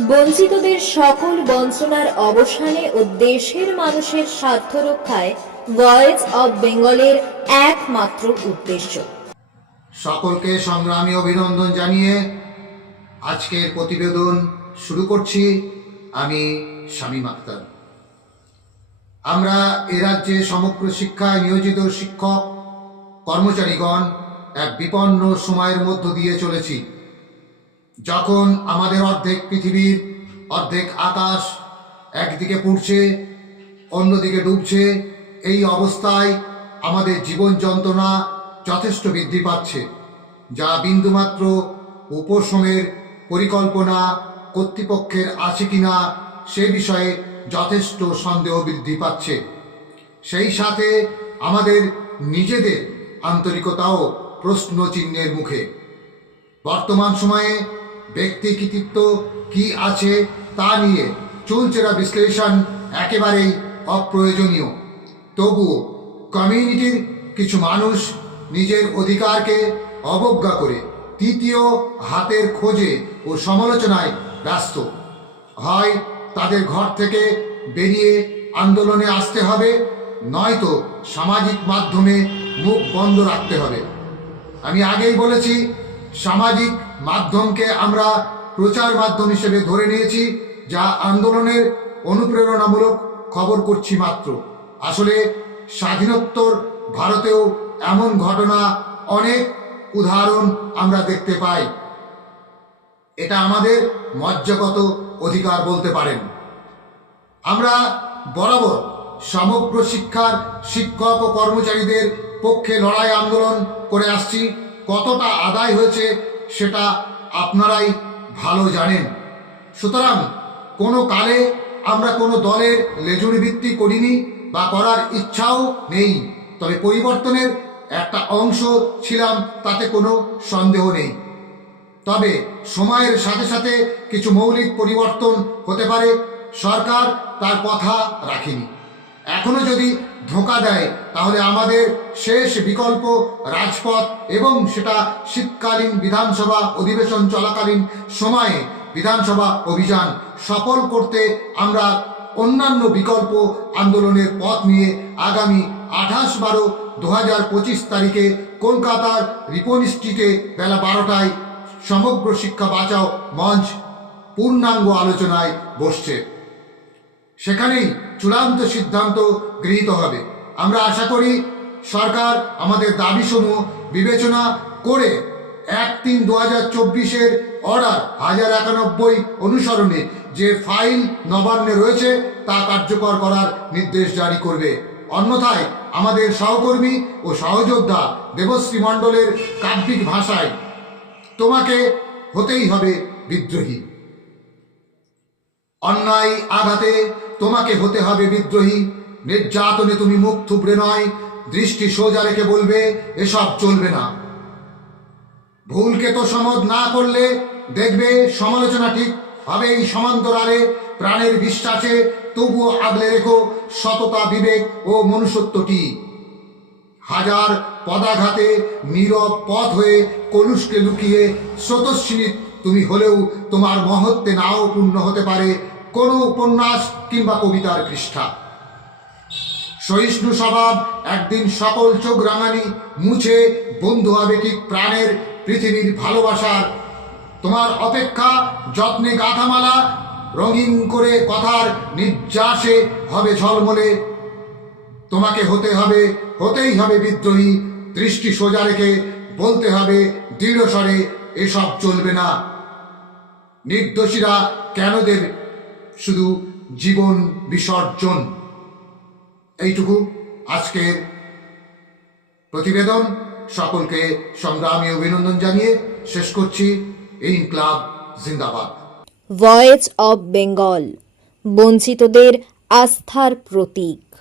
বঞ্চিতদের সকল বঞ্চনার অবসানে ও দেশের মানুষের স্বার্থ রক্ষায় ভয়েস অব বেঙ্গলের একমাত্র উদ্দেশ্য। সকলকে সংগ্রামী অভিনন্দন জানিয়ে আজকের প্রতিবেদন শুরু করছি আমি স্বামী আক্তার। আমরা এ রাজ্যে সমগ্র শিক্ষায় নিয়োজিত শিক্ষক কর্মচারীগণ এক বিপন্ন সময়ের মধ্য দিয়ে চলেছি। যখন আমাদের অর্ধেক পৃথিবীর অর্ধেক আকাশ একদিকে পুড়ছে, অন্যদিকে ডুবছে, এই অবস্থায় আমাদের জীবন যন্ত্রণা যথেষ্ট বৃদ্ধি পাচ্ছে, যা বিন্দুমাত্র উপশমের পরিকল্পনা কর্তৃপক্ষের আছে কিনা সে বিষয়ে যথেষ্ট সন্দেহ বৃদ্ধি পাচ্ছে। সেই সাথে আমাদের নিজেদের আন্তরিকতাও প্রশ্ন চিহ্নের মুখে। বর্তমান সময়ে ব্যক্তি কৃতিত্ব কি আছে তা নিয়ে চুলচেরা বিশ্লেষণ একেবারেই অপ্রয়োজনীয়। তবুও কমিউনিটির কিছু মানুষ নিজের অধিকারকে অবজ্ঞা করে তৃতীয় হাতের খোঁজে ও সমালোচনায় ব্যস্ত। হয় তাদের ঘর থেকে বেরিয়ে আন্দোলনে আসতে হবে, নয়তো সামাজিক মাধ্যমে মুখ বন্ধ রাখতে হবে। আমি আগেই বলেছি সামাজিক মাধ্যমকে আমরা প্রচার মাধ্যম হিসেবে ধরে নিয়েছি, যা আন্দোলনের অনুপ্রেরণামূলক খবর করছি মাত্র। আসলে স্বাধীনোত্তর ভারতেও এমন ঘটনা অনেক উদাহরণ আমরা দেখতে পাই। এটা আমাদের মজ্জাগত অধিকার বলতে পারেন। আমরা বরাবর সমগ্র শিক্ষার শিক্ষক ও কর্মচারীদের পক্ষে লড়াই আন্দোলন করে আসছি। কতটা আদায় হয়েছে সেটা আপনারাই ভালো জানেন। সুতরাং কোনো কালে আমরা কোনো দলের লেজুড়ি ভিত্তি করিনি বা করার ইচ্ছাও নেই, তবে পরিবর্তনের একটা অংশ ছিলাম তাতে কোনো সন্দেহ নেই। তবে সময়ের সাথে সাথে কিছু মৌলিক পরিবর্তন হতে পারে, সরকার তার কথা রাখেনি। এখনও যদি ধোঁকা দেয়, তাহলে আমাদের শেষ বিকল্প রাজপথ এবং সেটা শীতকালীন বিধানসভা অধিবেশন চলাকালীন সময়ে বিধানসভা অভিযান সফল করতে আমরা অন্যান্য বিকল্প আন্দোলনের পথ নিয়ে আগামী আঠাশ বারো দু পঁচিশ তারিখে কলকাতার রিপন স্ট্রিটে বেলা বারোটায় সমগ্র শিক্ষা বাঁচাও মঞ্চ পূর্ণাঙ্গ আলোচনায় বসছে। সেখানেই চূড়ান্ত সিদ্ধান্ত গৃহীত হবে। আমরা আশা করি সরকার আমাদের দাবিসমূহ বিবেচনা করে এক তিন দু হাজার চব্বিশের অর্ডার হাজার একানব্বই অনুসরণে যে ফাইল নবান্নে রয়েছে তা কার্যকর করার নির্দেশ জারি করবে। অন্যথায় আমাদের সহকর্মী ও সহযোদ্ধা দেবশ্রী মণ্ডলের কাব্যিক ভাষায় তোমাকে হতেই হবে বিদ্রোহী। অন্যায় আঘাতে তোমাকে হতে হবে বিদ্রোহী। নির্যাতনে তুমি মুখ থুবড়ে নয়। দৃষ্টি সোজা রেখে বলবে, এসব চলবে না। ভুলকে তো সমদ না করলে দেখবে সমালোচনা ঠিক হবেই সমান্তরালে। প্রাণের বিশ্বাসে তবুও আগলে রেখো সততা, বিবেক ও মনুষ্যত্বটি। হাজার পদাঘাতে নীরব পথ হয়ে কলুষকে লুকিয়ে স্রোতস্বিনী তুমি হলেও তোমার মহত্বে নাও পূর্ণ হতে পারে। কোনো উপন্যাস কিংবা কবিতার পৃষ্ঠা। সহিষ্ণু স্বভাব একদিন সকল চোখ রাঙানি, মুছে বন্ধু হবে ঠিক প্রাণের পৃথিবীর ভালোবাসার। তোমার অপেক্ষা যত্নে গাথামালা, রঙিন করে কথার নির্যাসে হবে ঝলমলে। তোমাকে হতে হবে, হতেই হবে বিদ্রোহী, দৃষ্টি সোজা রেখে বলতে হবে দৃঢ় স্বরে, এসব চলবে না। নির্দোষীরা কেন দেবে শুধু জীবন বিসর্জন। এইটুকু আজকের প্রতিবেদন। সকলকে সংগ্রামী অভিনন্দন জানিয়ে শেষ করছি এই ক্লাব জিন্দাবাদ। ভয়েস অব বেঙ্গল বঞ্চিতদের আস্থার প্রতীক।